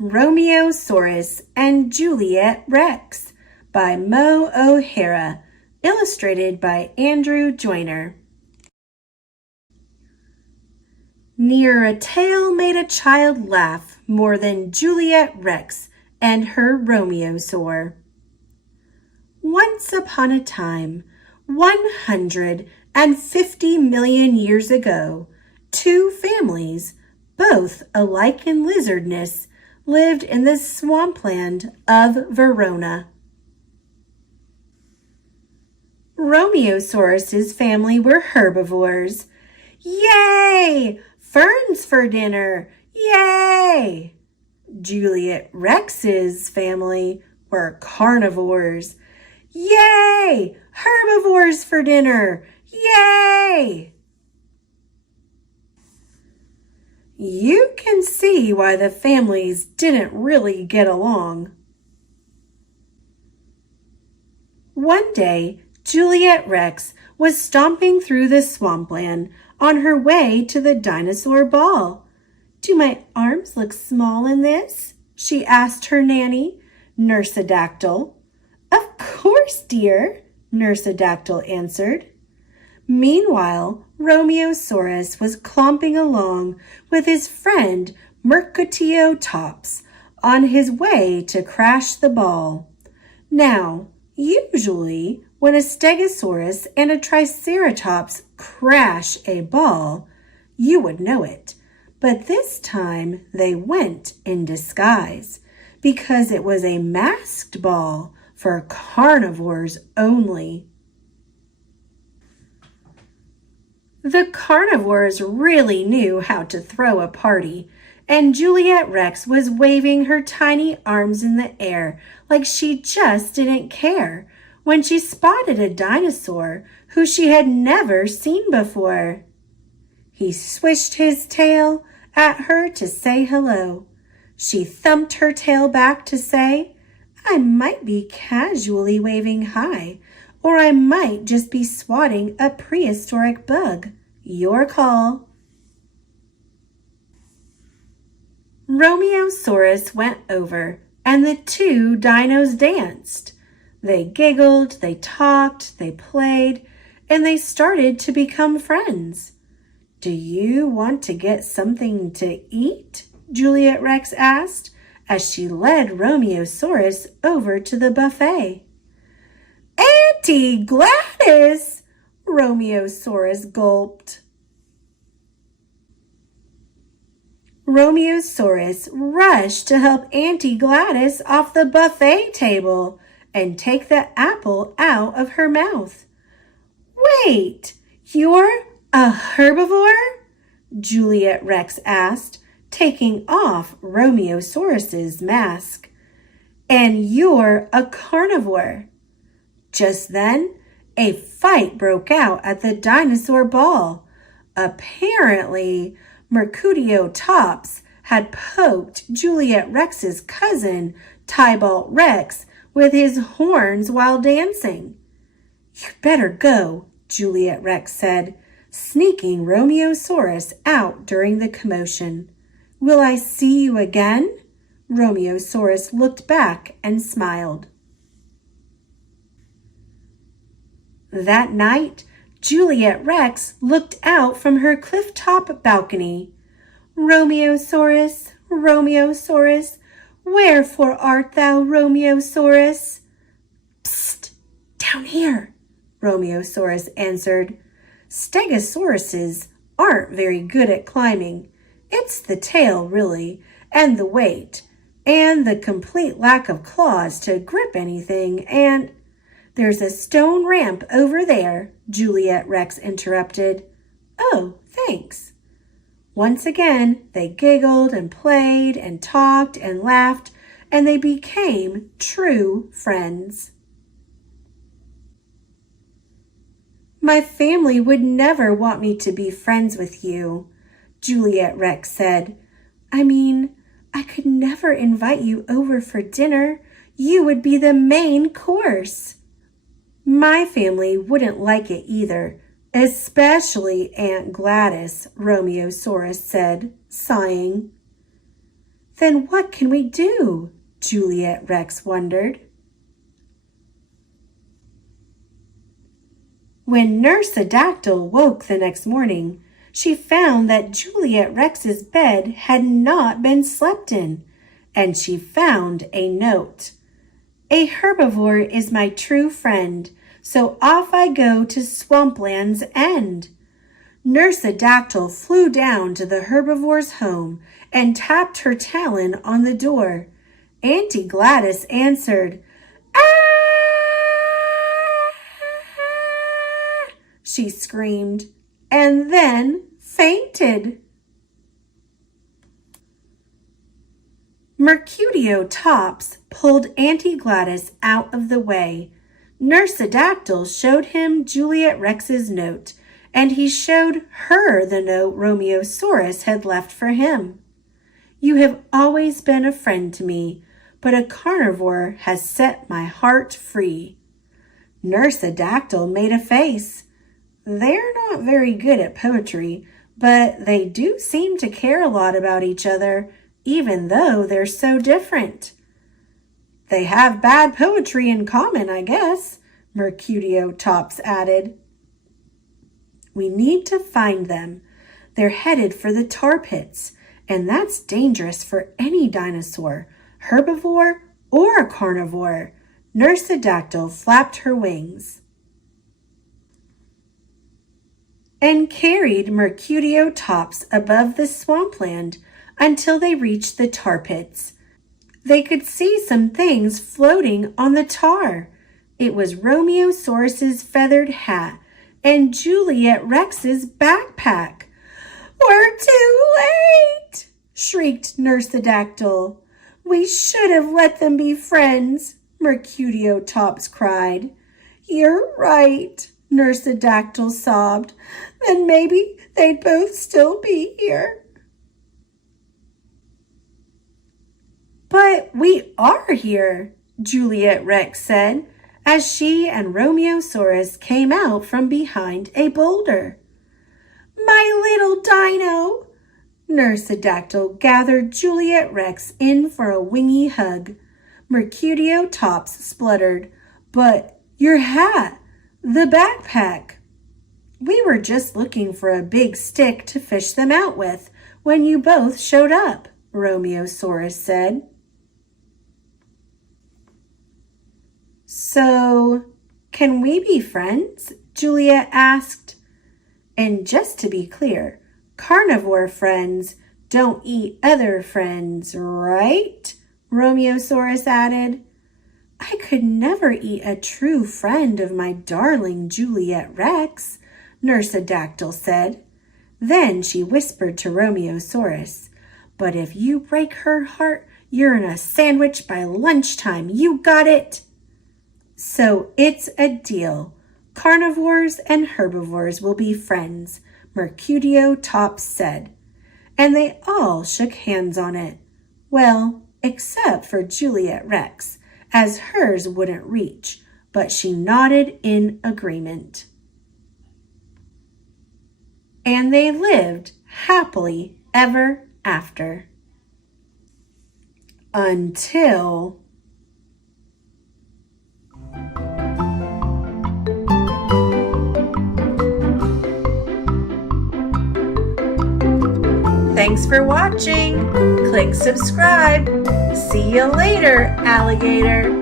Romeosaurus and Juliet Rex by Mo O'Hara, illustrated by Andrew Joyner. Near a tale made a child laugh more than Juliet Rex and her Romeosaur. Once upon a time, 150 million years ago, two families, both alike in lizardness, lived in the swampland of Verona. Romeosaurus's family were herbivores. Yay! Ferns for dinner! Yay! Juliet Rex's family were carnivores. Yay! Herbivores for dinner! Yay! You can see why the families didn't really get along. One day, Juliet Rex was stomping through the swampland on her way to the dinosaur ball. "Do my arms look small in this?" she asked her nanny, Nursedactyl. "Of course, dear," Nursedactyl answered. Meanwhile, Romeosaurus was clomping along with his friend Mercutiotops on his way to crash the ball. Now, usually when a Stegosaurus and a Triceratops crash a ball, you would know it. But this time they went in disguise because it was a masked ball for carnivores only. The carnivores really knew how to throw a party, and Juliet Rex was waving her tiny arms in the air like she just didn't care when she spotted a dinosaur who she had never seen before. He swished his tail at her to say hello. She thumped her tail back to say, "I might be casually waving hi, or I might just be swatting a prehistoric bug. Your call." Romeosaurus went over, and the two dinos danced. They giggled, they talked, they played, and they started to become friends. "Do you want to get something to eat?" Juliet Rex asked as she led Romeosaurus over to the buffet. "Auntie Gladys!" Romeosaurus gulped. Romeosaurus rushed to help Auntie Gladys off the buffet table and take the apple out of her mouth. "Wait, you're a herbivore?" Juliet Rex asked, taking off Romeosaurus's mask. "And you're a carnivore." Just then, a fight broke out at the dinosaur ball. Apparently, Mercutiotops had poked Juliet Rex's cousin, Tybalt Rex, with his horns while dancing. "You'd better go," Juliet Rex said, sneaking Romeosaurus out during the commotion. "Will I see you again?" Romeosaurus looked back and smiled. That night, Juliet Rex looked out from her cliff-top balcony. "Romeosaurus, Romeosaurus, wherefore art thou, Romeosaurus?" "Psst, down here," Romeosaurus answered. "Stegosauruses aren't very good at climbing. It's the tail, really, and the weight, and the complete lack of claws to grip anything, and—" "There's a stone ramp over there," Juliet Rex interrupted. "Oh, thanks." Once again, they giggled and played and talked and laughed, and they became true friends. "My family would never want me to be friends with you," Juliet Rex said. "I mean, I could never invite you over for dinner. You would be the main course." "My family wouldn't like it either, especially Aunt Gladys," Romeosaurus said, sighing. Then what can we do? Juliet Rex wondered. When Nurse Dactyl woke the next morning, she found that Juliet Rex's bed had not been slept in, and she found a note. A herbivore is my true friend, so off I go to Swampland's end. Nurse Dactyl flew down to the herbivore's home and tapped her talon on the door. Auntie Gladys answered, "Ah!" she screamed, and then fainted. Mercutio Tops pulled Auntie Gladys out of the way. Nurse Dactyl showed him Juliet Rex's note, and he showed her the note Romeosaurus had left for him. You have always been a friend to me, but a carnivore has set my heart free. Nurse Dactyl made a face. They're not very good at poetry, but they do seem to care a lot about each other, even though they're so different. They have bad poetry in common, I guess, Mercutio Tops added. We need to find them. They're headed for the tar pits, and that's dangerous for any dinosaur, herbivore or carnivore. Nurse Dactyl flapped her wings and carried Mercutio Tops above the swampland until they reached the tar pits. They could see some things floating on the tar. It was Romeosaurus's feathered hat and Juliet Rex's backpack. "We're too late!" shrieked Nurse Dactyl. "We should have let them be friends," Mercutio Tops cried. "You're right," Nurse Dactyl sobbed. "Then maybe they'd both still be here." "But we are here," Juliet Rex said, as she and Romeosaurus came out from behind a boulder. "My little dino!" Nurse Dactyl gathered Juliet Rex in for a wingy hug. Mercutio Tops spluttered, "But your hat, the backpack." "We were just looking for a big stick to fish them out with when you both showed up," Romeosaurus said. "So, can we be friends?" Juliet asked. "And just to be clear, carnivore friends don't eat other friends, right?" Romeosaurus added. "I could never eat a true friend of my darling Juliet Rex," Nurse Dactyl said. Then she whispered to Romeosaurus, "But if you break her heart, you're in a sandwich by lunchtime. You got it?" "So it's a deal. Carnivores and herbivores will be friends," Mercutio Tops said. And they all shook hands on it. Well, except for Juliet Rex, as hers wouldn't reach, but she nodded in agreement. And they lived happily ever after. Until... Thanks for watching. Click subscribe. See you later, alligator.